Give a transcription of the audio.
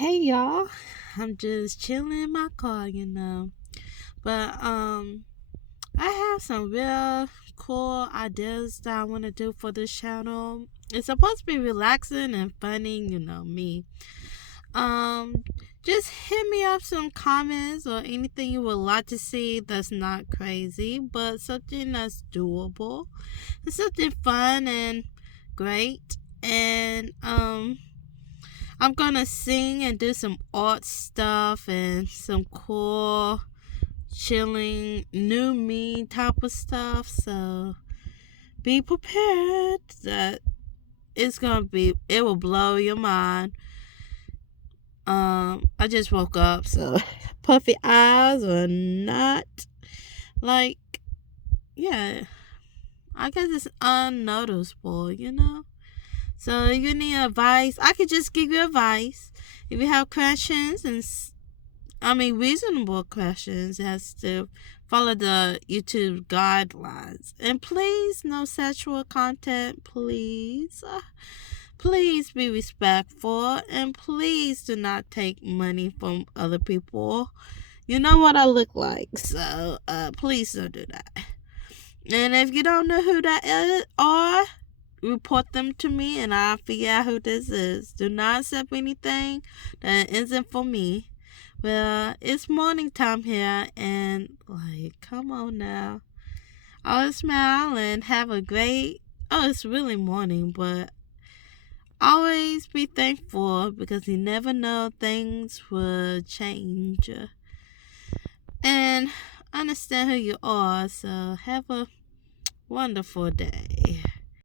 Hey y'all, I'm just chilling in my car. But I have some real cool ideas that I want to do for this channel. It's supposed to be relaxing and funny, me. Um just hit me up some comments or anything you would like to see that's not crazy, but something that's doable. It's something fun and great. And I'm gonna sing and do some art stuff and some cool, chilling, new me type of stuff. So be prepared that it will blow your mind. I just woke up, so puffy eyes or not. Like, yeah, I guess it's unnoticeable. So if you need advice, I could just give you advice. If you have questions reasonable questions has to follow the YouTube guidelines. And please, no sexual content, please. Please be respectful and please do not take money from other people. You know what I look like, so please don't do that. And if you don't know who that is or report them to me and I'll figure out who this is. Do not accept anything that isn't for me. Well, it's morning time here and come on now. Always smile and have a great it's really morning, but always be thankful because you never know things will change. And understand who you are, so have a wonderful day.